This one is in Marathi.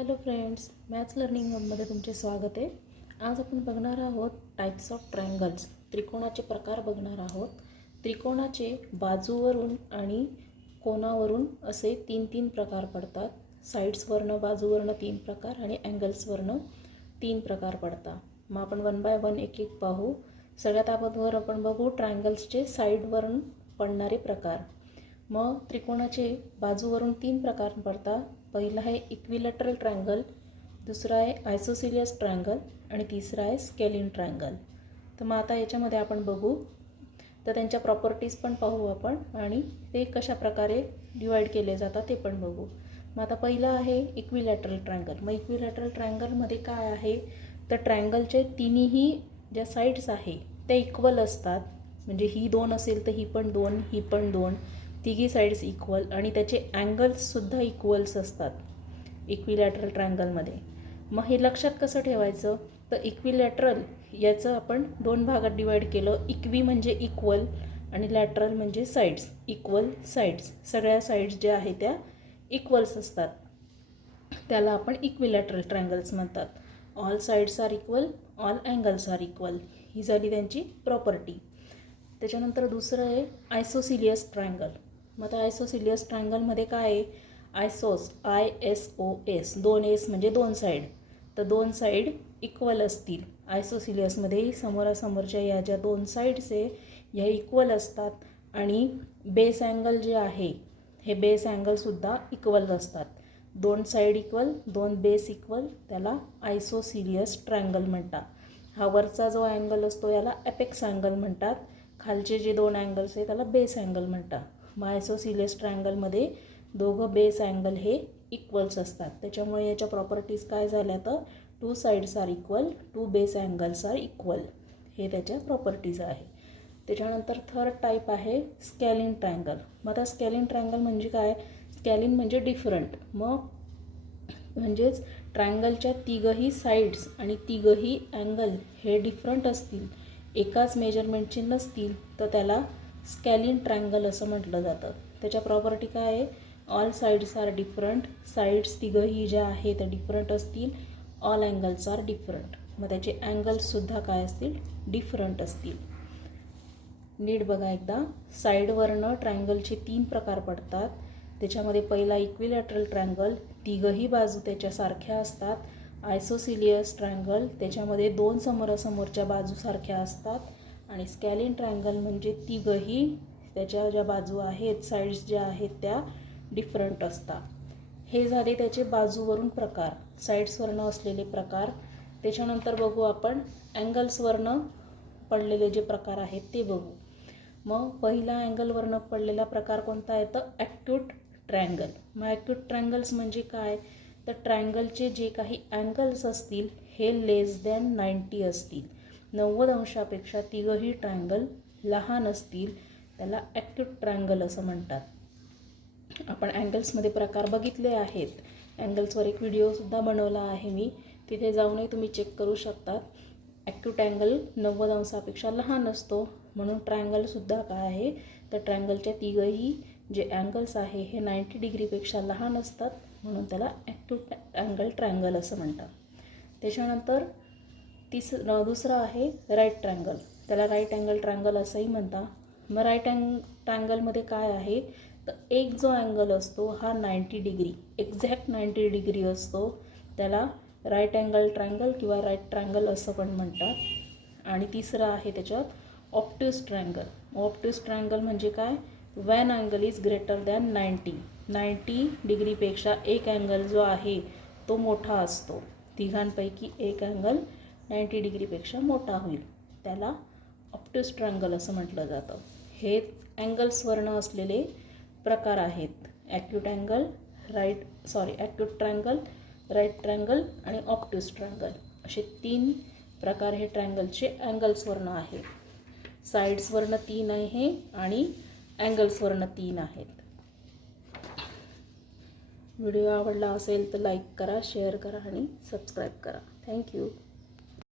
हॅलो फ्रेंड्स मॅथ्स लर्निंग हबमध्ये तुमचे स्वागत आहे. आज आपण बघणार आहोत टाईप्स ऑफ ट्रायंगल्स. त्रिकोणाचे प्रकार बघणार आहोत. त्रिकोणाचे बाजूवरून आणि कोणावरून असे तीन तीन प्रकार पडतात. साईड्सवरनं बाजूवरनं तीन प्रकार आणि अँगल्सवरनं तीन प्रकार पडतात. मग आपण वन बाय वन एक एक पाहू. सगळ्यात अगोदर आपण बघू ट्रायंगल्सचे साईडवरून पडणारे प्रकार. मग त्रिकोणाचे बाजूवरून तीन प्रकार पडतात. पहिला आहे इक्विलॅटरल ट्रायंगल दुसरा आहे आयसोसिलियस ट्रायंगल आणि तिसरा आहे स्केलिन ट्रायंगल तर मग आता याच्यामध्ये आपण बघू. तर त्यांच्या प्रॉपर्टीज पण पाहू आपण आणि ते कशा प्रकारे डिवाईड केले जातात ते पण बघू. मग आता पहिलं आहे इक्विलॅटरल ट्रायंगल मग इक्विलॅटरल ट्रायंगलमध्ये काय आहे? तर ट्रायंगलचे तिन्ही ज्या साईड्स आहे त्या इक्वल असतात. म्हणजे ही दोन असेल तर ही पण दोन ही पण दोन. तिघी साईड्स इक्वल आणि त्याचे अँगल्ससुद्धा इक्वल्स असतात. इक्विलॅटरल ट्रँगलमध्ये मग हे लक्षात कसं ठेवायचं? तर इक्विलॅटरल याचं आपण दोन भागात डिवाईड केलं. इक्वी म्हणजे इक्वल आणि लॅटरल म्हणजे साईड्स इक्वल साईड्स सगळ्या साईड्स ज्या आहेत त्या इक्वल्स असतात. त्याला आपण इक्विलॅटरल ट्रँगल्स म्हणतात. All sides are equal all angles are equal ही झाली त्यांची प्रॉपर्टी त्याच्यानंतर दुसरं आहे आयसोसिलियस ट्रायंगल मग आता आयसोसिलियस ट्रायंगलमध्ये काय आहे? Isos I S O S दोन एस म्हणजे दोन साईड तर दोन साईड इक्वल असतील. आयसोसिलियसमध्ये समोरासमोरच्या या ज्या दोन साईड्स आहे ह्या इक्वल असतात. आणि बेस अँगल जे आहे हे बेस अँगलसुद्धा इक्वल असतात. दोन साईड इक्वल दोन बेस इक्वल त्याला आयसोसिलियस ट्रँगल म्हणतात. हा वरचा जो अँगल असतो याला ॲपेक्स अँगल म्हणतात. खालचे जे दोन अँगल्स आहे त्याला बेस अँगल म्हणतात. मग ट्रँगलमध्ये दोघं बेस अँगल हे इक्वल्स असतात. त्याच्यामुळे याच्या प्रॉपर्टीज काय झाल्या तर two sides are equal two base angles are equal हे त्याच्या प्रॉपर्टीज आहे. त्याच्यानंतर थर्ड टाईप आहे स्कॅलिन ट्रँगल मग आता स्कॅलिन ट्रँगल म्हणजे काय? स्कॅलिन म्हणजे डिफरंट मग म्हणजेच ट्रँगलच्या तिघही साईड्स आणि तिघही अँगल हे डिफरंट असतील. एकाच मेजरमेंटचे नसतील तर त्याला स्कॅलिन ट्रँगल असं म्हटलं जातं. त्याच्या प्रॉपर्टी काय आहे? All sides are different sides तिघंही ज्या आहे त्या डिफरंट असतील. ऑल अँगल्स आर डिफरंट मग त्याचे अँगल्ससुद्धा काय असतील? डिफरंट असतील. नीट बघा एकदा. साईडवरनं ट्रँगलचे तीन प्रकार पडतात. त्याच्यामध्ये पहिला इक्विलॅटरल ट्रँगल तिघही बाजू त्याच्यासारख्या असतात. आयसोसिलियस ट्रँगल त्याच्यामध्ये दोन समोरासमोरच्या बाजूसारख्या असतात. आणि स्कॅलिन ट्रायंगल म्हणजे तिघही त्याच्या ज्या बाजू आहेत साईड्स ज्या आहेत त्या डिफरंट असतात. हे झाले त्याचे बाजूवरून प्रकार साईड्सवरनं असलेले प्रकार. त्याच्यानंतर बघू आपण अँगल्सवरनं पडलेले जे प्रकार आहेत ते बघू. मग पहिला अँगलवरनं पडलेला प्रकार कोणता आहे? तर ॲक्यूट ट्रँगल मग ॲक्यूट ट्रँगल्स म्हणजे काय? तर ट्रँगलचे जे काही अँगल्स असतील हे लेस दॅन नाईंटी असतील. नव्वद अंशापेक्षा तिघंही ट्रायंगल लहान असतील त्याला ॲक्यूट ट्रायंगल असं म्हणतात. आपण अँगल्समध्ये प्रकार बघितले आहेत. अँगल्सवर एक व्हिडिओसुद्धा बनवला आहे मी. तिथे जाऊनही तुम्ही चेक करू शकतात ॲक्यूट अँगल नव्वद अंशापेक्षा लहान असतो. म्हणून ट्रायंगलसुद्धा काय आहे? तर ट्रायंगलच्या तिघंही जे अँगल्स आहे हे नाईंटी डिग्रीपेक्षा लहान असतात. म्हणून त्याला ॲक्यूट अँगल ट्रायंगल असं म्हणतात. त्याच्यानंतर तिस दुसरं आहे राईट ट्रँगल त्याला राईट अँगल ट्रँगल असंही म्हणतात मग राईट अँग ट्रँगलमध्ये काय आहे? तर एक जो अँगल असतो हा ninety degree exact ninety degree असतो. त्याला राईट अँगल ट्रँगल किंवा राईट ट्रँगल असं पण म्हणतात. आणि तिसरं आहे त्याच्यात ऑप्ट्यूस ट्रँगल ऑप्ट्यूस ट्रँगल म्हणजे काय? One angle is greater than ninety ninety डिग्रीपेक्षा एक अँगल जो आहे तो मोठा असतो. तिघांपैकी एक अँगल नाईंटी डिग्रीपेक्षा मोठा होईल. त्याला ऑप्टिस ट्रँगल असं म्हटलं जातं. हे अँगल्सवरनं असलेले प्रकार आहेत. Acute angle right sorry acute triangle right triangle आणि ऑप्टिस ट्रँगल असे तीन प्रकार हे ट्रायंगलचे अँगल्सवरनं आहेत. साईड्सवरनं तीन आहे आणि अँगल्सवरनं तीन आहेत. व्हिडिओ आवडला असेल तर लाईक करा शेअर करा आणि सबस्क्राईब करा. थँक्यू